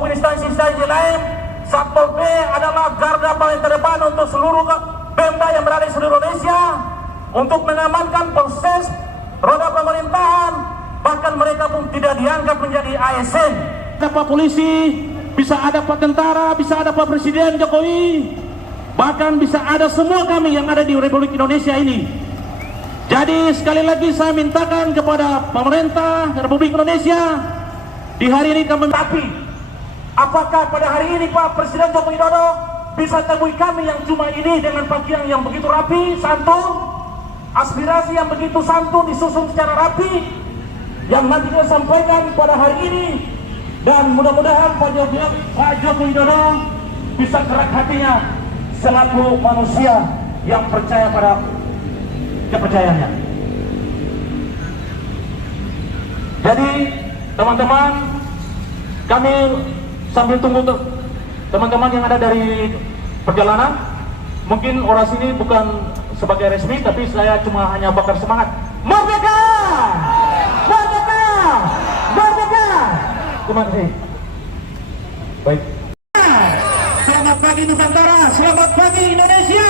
maupun instansi-instansi lain, Satpol P adalah garda paling terdepan untuk seluruh Pemda yang berada di seluruh Indonesia untuk mengamankan proses roda pemerintahan. Bahkan mereka pun tidak dianggap menjadi ASN. Ada Pak Polisi, bisa ada Pak Tentara, bisa ada Pak Presiden Jokowi, bahkan bisa ada semua kami yang ada di Republik Indonesia ini. Jadi sekali lagi saya mintakan kepada pemerintah Republik Indonesia, di hari ini kami tapi apakah pada hari ini Pak Presiden Joko Widodo bisa temui kami yang cuma ini dengan pakaian yang begitu rapi, santun, aspirasi yang begitu santun disusun secara rapi, yang nanti kita sampaikan pada hari ini, dan mudah-mudahan Pak Joko Widodo bisa kerak hatinya selaku manusia yang percaya pada kepercayaannya. Jadi teman-teman, kami sambil tunggu teman-teman yang ada dari perjalanan. Mungkin orasi ini bukan sebagai resmi, tapi saya cuma hanya bakar semangat. Merdeka! Merdeka! Merdeka! Terima kasih. Baik. Selamat pagi Nusantara, selamat pagi Indonesia.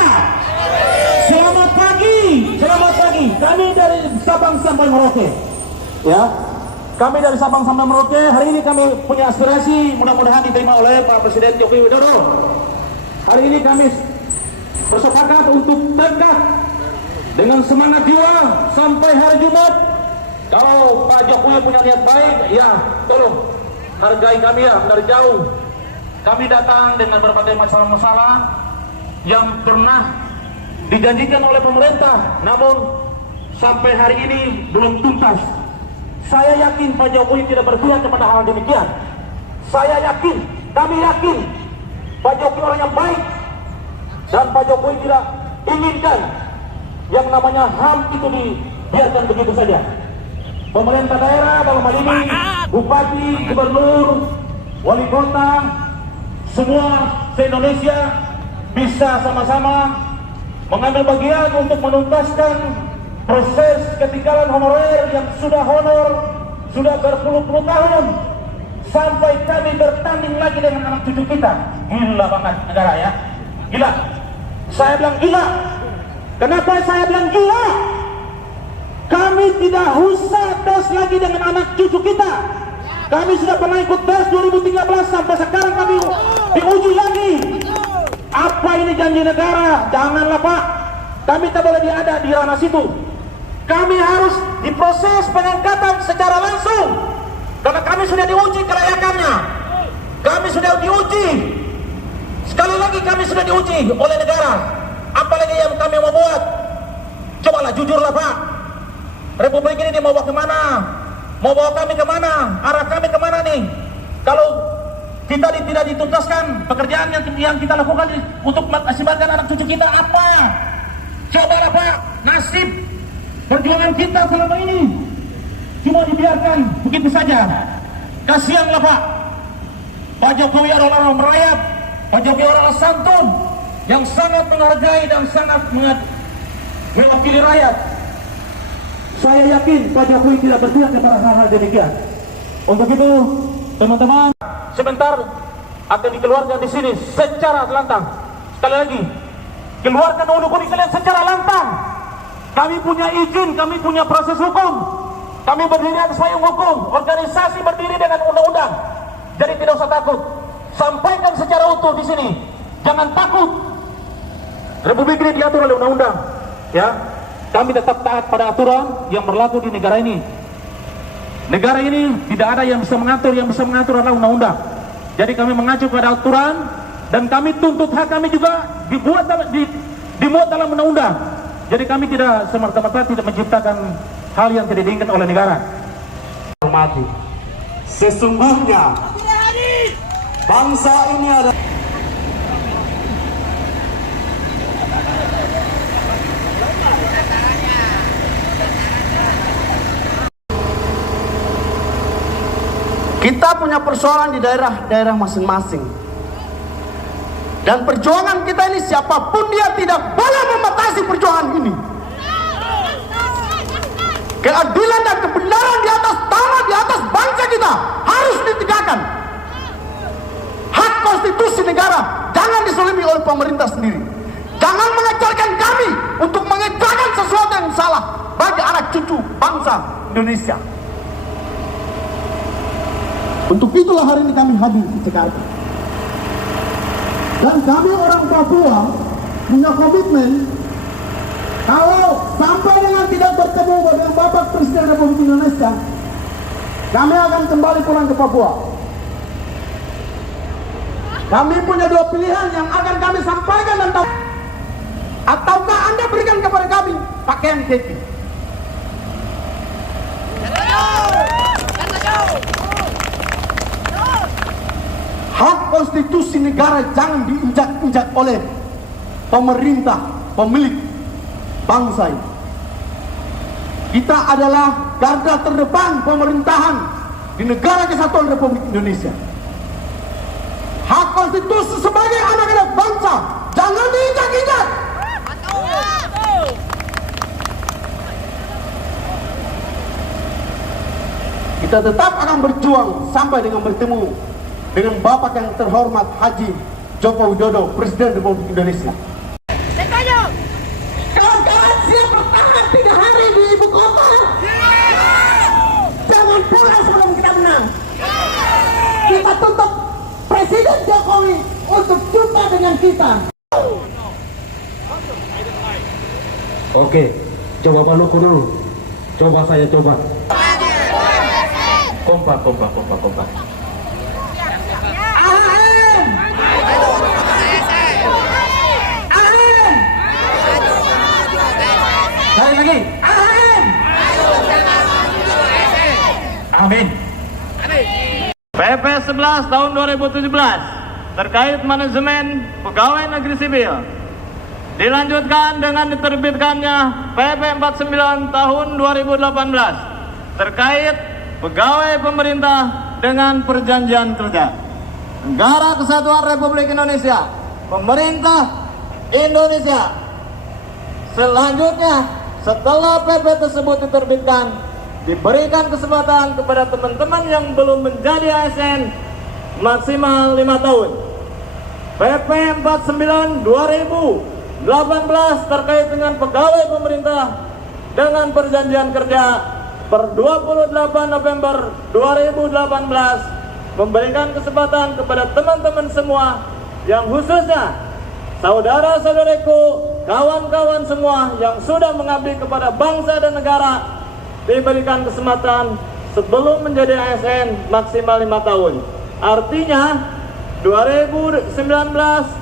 Selamat pagi, selamat pagi. Kami dari Sabang sampai Merauke. Ya. Kami dari Sabang sampai Merauke, hari ini kami punya aspirasi, mudah-mudahan diterima oleh Pak Presiden Joko Widodo. Hari ini kami bersepakat untuk tegak dengan semangat jiwa sampai hari Jumat. Kalau Pak Jokowi punya niat baik, ya tolong hargai kami ya dari jauh. Kami datang dengan berbagai masalah-masalah yang pernah dijanjikan oleh pemerintah, namun sampai hari ini belum tuntas. Saya yakin Pak Jokowi tidak berpihak kepada hal demikian. Saya yakin, kami yakin Pak Jokowi orang yang baik, dan Pak Jokowi tidak inginkan yang namanya HAM itu dibiarkan begitu saja. Pemerintah daerah dalam hal ini, bupati, gubernur, wali kota, semua se-Indonesia bisa sama-sama mengambil bagian untuk menuntaskan proses ketinggalan honorer yang sudah honor sudah berpuluh-puluh tahun, sampai kami bertanding lagi dengan anak cucu kita. Gila banget negara ya, gila. Saya bilang gila. Kenapa saya bilang gila? Kami tidak usah tes lagi dengan anak cucu kita. Kami sudah pernah ikut tes 2013, sampai sekarang kami diuji lagi. Apa ini janji negara? Janganlah Pak, kami tak boleh diada di ranah situ. Kami harus diproses pengangkatan secara langsung, karena kami sudah diuji kelayakannya. Kami sudah diuji. Sekali lagi kami sudah diuji oleh negara. Apalagi yang kami mau buat? Cobalah jujurlah Pak. Republik ini mau bawa kemana? Mau bawa kami kemana? Arah kami kemana nih? Kalau kita tidak dituntaskan pekerjaan yang kita lakukan untuk mengakibatkan anak cucu kita, apa? Cobalah Pak, nasib perjuangan kita selama ini cuma dibiarkan begitu saja. Kasihanlah Pak. Pak Jokowi adalah orang merayap. Pak Jokowi adalah santun yang sangat menghargai dan sangat mewakili rakyat. Saya yakin Pak Jokowi tidak berpihak kepada hal-hal demikian. Untuk itu, teman-teman, sebentar akan dikeluarkan di sini secara lantang. Sekali lagi, keluarkan undang-undang kalian secara lantang. Kami punya izin, kami punya proses hukum. Kami berdiri atas payung hukum. Organisasi berdiri dengan undang-undang. Jadi tidak usah takut. Sampaikan secara utuh di sini. Jangan takut. Republik ini diatur oleh undang-undang. Ya, kami tetap taat pada aturan yang berlaku di negara ini. Negara ini tidak ada yang bisa mengatur. Yang bisa mengatur adalah undang-undang. Jadi kami mengacu pada aturan, dan kami tuntut hak kami juga dimuat dalam undang-undang. Jadi kami tidak semata-mata tidak menciptakan hal yang tidak diinginkan oleh negara. Hormati. Sesungguhnya bangsa ini adalah kita punya persoalan di daerah-daerah masing-masing. Dan perjuangan kita ini, siapapun dia tidak boleh membatasi perjuangan ini. Keadilan dan kebenaran di atas tanah, di atas bangsa kita harus ditegakkan. konstitusi negara jangan diselimi oleh pemerintah sendiri. Jangan mengajarkan kami untuk mengerjakan sesuatu yang salah bagi anak cucu bangsa Indonesia. Untuk itulah hari ini kami hadir di Jakarta. Dan kami orang Papua punya komitmen, kalau sampai dengan tidak bertemu dengan Bapak Presiden Republik Indonesia, kami akan kembali pulang ke Papua. Kami punya dua pilihan yang akan kami sampaikan dan ataukah Anda berikan kepada kami pakaian kaki. Hak konstitusi negara jangan diinjak-injak oleh pemerintah, pemilik bangsa ini. Kita adalah garda terdepan pemerintahan di negara kesatuan Republik Indonesia. Hak konstitusi sebagai anak-anak bangsa jangan diinjak-injak. Kita tetap akan berjuang sampai dengan bertemu dengan Bapak yang terhormat Haji Joko Widodo, Presiden Republik Indonesia. Kawan-kawan siap bertahan 3 hari di ibu kota. Jangan pulang sebelum kita menang. Kita tuntut Presiden Jokowi untuk jumpa dengan kita. Oke, coba Pak Luku dulu. Coba saya coba. Kompak. Sekali lagi. Amin. PP 11 tahun 2017 terkait manajemen pegawai negeri sipil dilanjutkan dengan diterbitkannya PP 49 tahun 2018 terkait pegawai pemerintah dengan perjanjian kerja. Negara Kesatuan Republik Indonesia, pemerintah Indonesia. Selanjutnya, setelah PP tersebut diterbitkan, diberikan kesempatan kepada teman-teman yang belum menjadi ASN maksimal 5 tahun. PP 49 2018 terkait dengan pegawai pemerintah dengan perjanjian kerja per 28 November 2018 memberikan kesempatan kepada teman-teman semua yang khususnya saudara-saudariku, kawan-kawan semua yang sudah mengabdi kepada bangsa dan negara diberikan kesempatan sebelum menjadi ASN maksimal 5 tahun. Artinya 2019,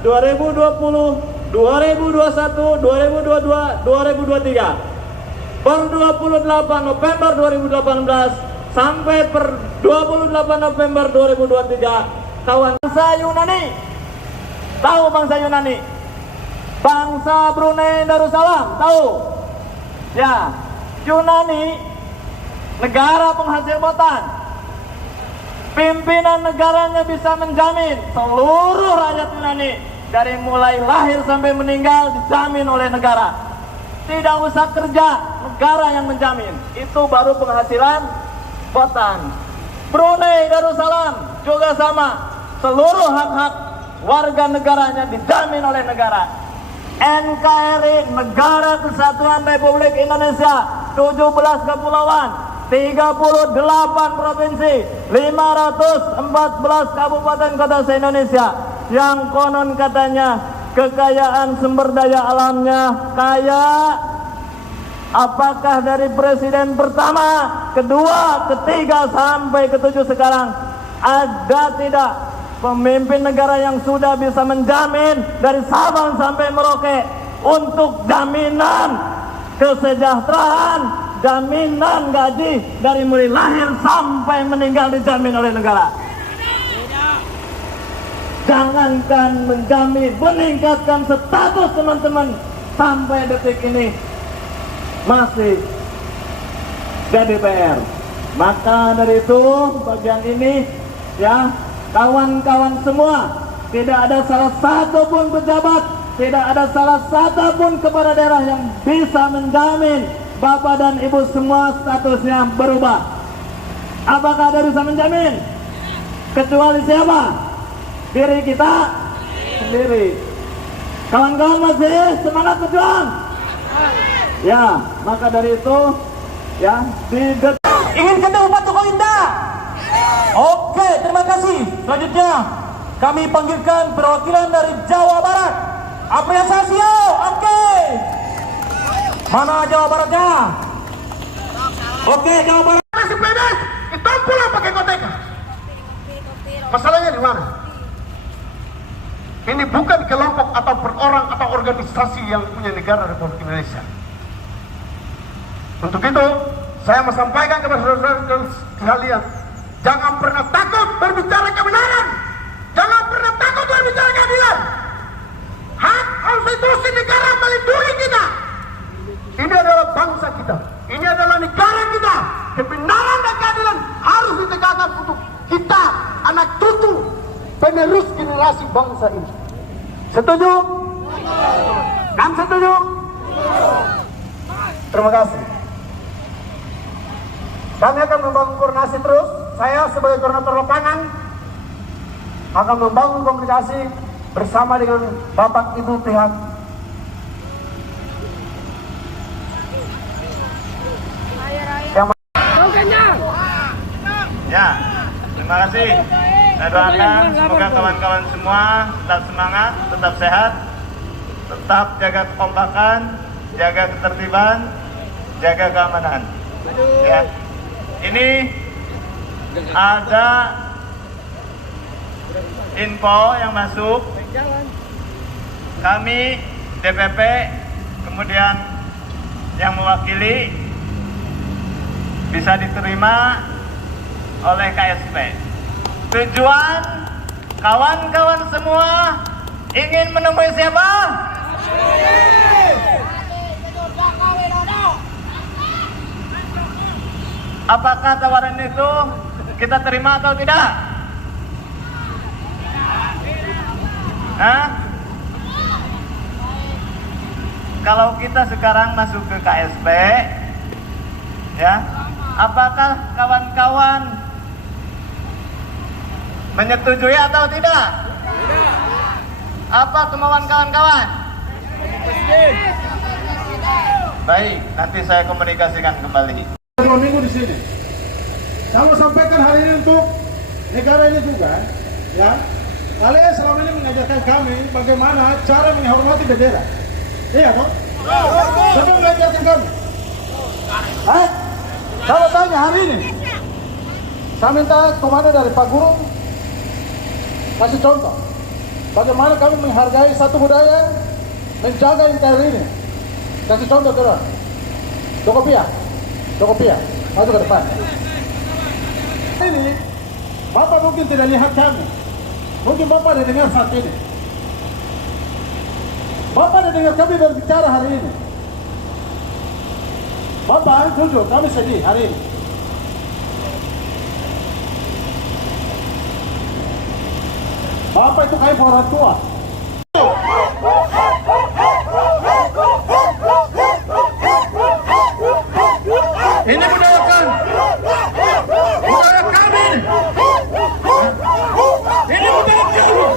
2020, 2021, 2022, 2023 per 28 November 2018 sampai per 28 November 2023 kawan bangsa Yunani. Tahu bangsa Yunani? Bangsa Brunei Darussalam, tahu? Ya, Yunani negara penghasil botan. Pimpinan negaranya bisa menjamin seluruh rakyat Yunani dari mulai lahir sampai meninggal dijamin oleh negara. Tidak usah kerja, negara yang menjamin. Itu baru penghasilan botan. Brunei Darussalam juga sama. Seluruh hak-hak warga negaranya dijamin oleh negara. NKRI, Negara Kesatuan Republik Indonesia, 17 kepulauan, 38 provinsi, 514 kabupaten kota se-Indonesia, yang konon katanya kekayaan sumber daya alamnya kaya. Apakah dari presiden pertama, kedua, ketiga sampai ketujuh sekarang ada tidak pemimpin negara yang sudah bisa menjamin dari Sabang sampai Merauke untuk jaminan kesejahteraan, jaminan gaji dari mulai lahir sampai meninggal dijamin oleh negara? Jangankan menjamin, meningkatkan status teman-teman sampai detik ini masih jadi PR. Maka dari itu bagian ini ya, kawan-kawan semua, tidak ada salah satu pun pejabat, tidak ada salah satu pun kepala daerah yang bisa menjamin Bapak dan Ibu semua statusnya berubah. Apakah ada bisa menjamin? Kecuali siapa? diri kita sendiri. Kawan-kawan masih semangat berjuang? Ya, maka dari itu ya Ingin ketemu Pak Tokoh Indah? Oke, terima kasih. Selanjutnya kami panggilkan perwakilan dari Jawa Barat. Apresiasi, oke. Mana Jawa Baratnya? Oke, Jawa Barat. Masih pedas, kita pulang pakai koteka. Masalahnya di mana? Ini bukan kelompok atau orang atau organisasi yang punya negara Republik Indonesia. Untuk itu, saya mau sampaikan kepada saudara-saudara sekalian, jangan pernah takut berbicara kebenaran. Jangan pernah takut berbicara keadilan. Hak konstitusi negara melindungi kita. Ini adalah bangsa kita. Ini adalah negara kita. Kebenaran dan keadilan harus ditegakkan untuk kita, anak cucu, penerus generasi bangsa ini. Setuju? Kan setuju? Terima kasih. Kami akan membangun koordinasi terus. Saya sebagai koordinator lapangan akan membangun komunikasi bersama dengan Bapak Ibu pihak yang Ya, terima kasih. Saya doakan semoga kawan-kawan semua tetap semangat, tetap sehat, tetap jaga kekompakan, jaga ketertiban, jaga keamanan. Ya, ini ada info yang masuk. Kami DPP, kemudian yang mewakili bisa diterima oleh KSP. Tujuan kawan-kawan semua ingin menemui siapa? Apakah tawaran itu kita terima atau tidak? Hah? Kalau kita sekarang masuk ke KSP, ya, apakah kawan-kawan menyetujui atau tidak? Apa kemauan kawan-kawan? Baik, nanti saya komunikasikan kembali. 2 minggu di sini. Kamu sampaikan hari ini untuk negara ini juga, ya. Kalian selama ini mengajarkan kami bagaimana cara menghormati bendera. Iya toh? Siapa yang mengajarkan kami? Kalau tanya hari ini, saya minta komandan dari Pak Guru kasih contoh bagaimana kami menghargai satu budaya, menjaga NKRI ini. Kasih contoh terus. Tokopia, maju ke depan. Ini Bapak mungkin tidak lihat kami, mungkin Bapak ada dengar saat ini. Bapak ada dengar kami berbicara hari ini. Bapak jujur, kami sedih hari ini. Bapak itu kayak orang tua. Ini budaya kami. Budaya kami ini. Ini budaya kami.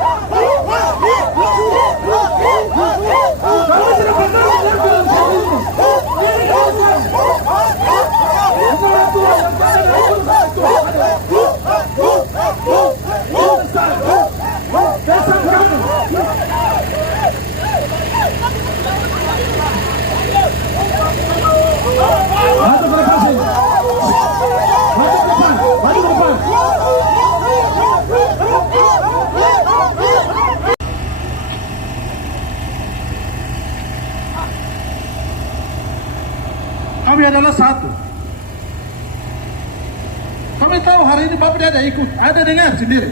Kami tidak pernah melakukan hal ini. Ini kami. Orang tua yang kami lakukan itu. Dasar kami. Maju ke depan sini. Maju ke depan. Maju ke depan. Kami adalah satu. Kami tahu hari ini Bapak tidak ada ikut, ada dengar sendiri.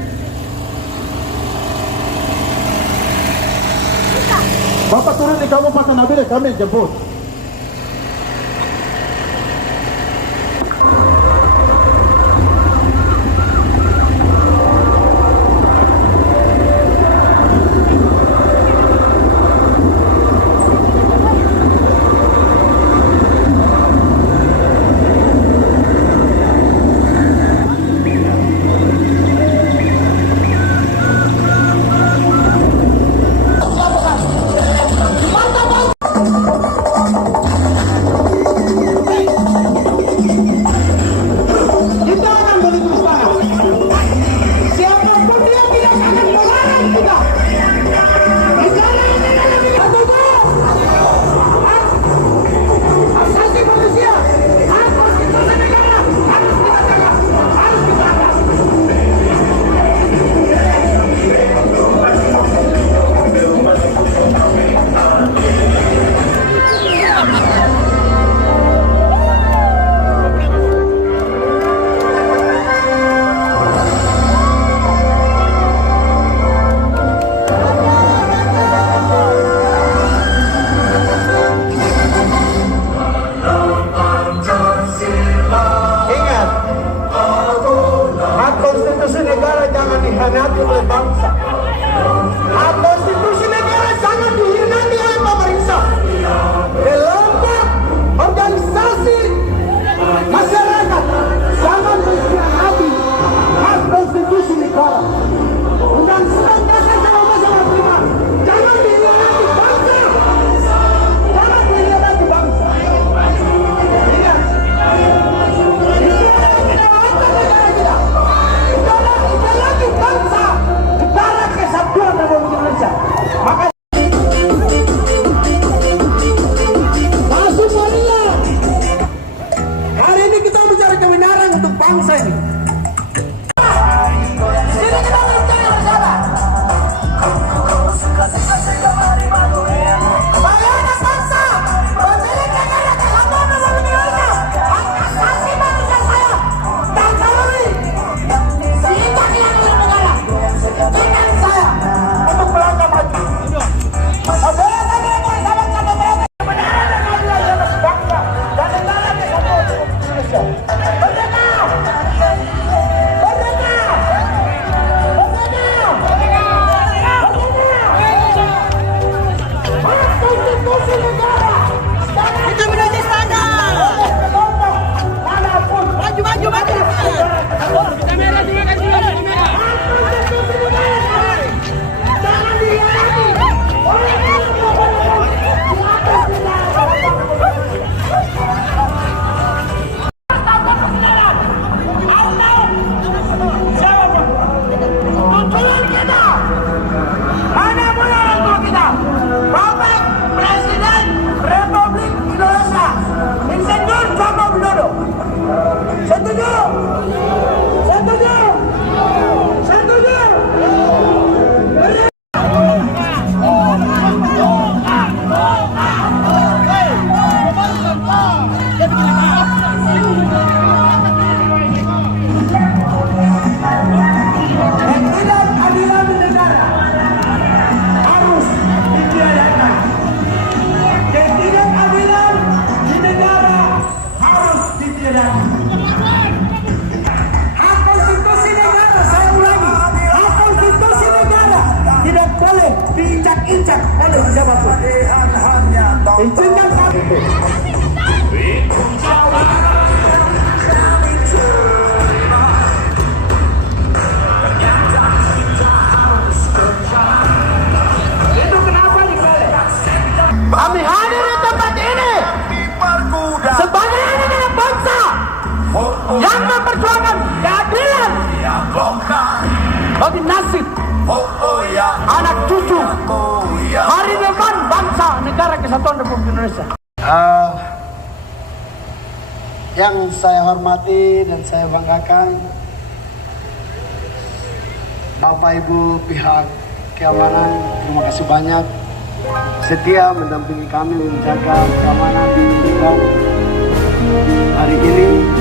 Bapak turun di Kabupaten Nabire, kami jemput. oleh bangsa. Hak konstitusi negara jangan dihina oleh pemerintah. Kelompok organisasi masyarakat jangan mengkhianati hak konstitusi negara. Undang-undang dasar calon masyarakat prima jangan dihina bangsa. Jangan dihina bangsa. Ingat, lagi bangsa, negara kesatuan Republik Indonesia. Maka masuk Maria. Hari ini kita bicara kebenaran untuk bangsa ini. Sini kita bicara bersama. Bagaimana bangsa memiliki negara kesatuan Republik Indonesia? Hak asasi manusia saya dan kalori. Sehingga kita negara dengan saya untuk melangkah maju. Saudara kami bersama kebenaran dan keadilan atas bangsa dan negara kesatuan Republik Indonesia. Merdeka! Merdeka! Hak konstitusi negara. Kita menuju sana. Manapun. Maju, maju, maju. Kamera, kamera. Jangan dihianati oleh kelompok di atas negara. Tujuan kita, mana pun orang tua kita, Bapak Presiden Republik Indonesia, Insinyur Joko Widodo. Setuju? Setuju? Setuju? Ketidakadilan di negara harus ditiadakan. Ketidakadilan di negara harus ditiadakan. Hak konstitusi negara, saya ulangi, hak konstitusi negara tidak boleh diinjak-injak oleh siapapun. Izinkan kami. Itu kenapa dibalik? Kami hadir di tempat ini sebagai anak bangsa yang memperjuangkan keadilan bagi nasib anak cucu hari depan bangsa negara kesatuan Republik Indonesia. Yang saya hormati dan saya banggakan Bapak Ibu pihak keamanan, terima kasih banyak setia mendampingi kami menjaga keamanan di hari ini.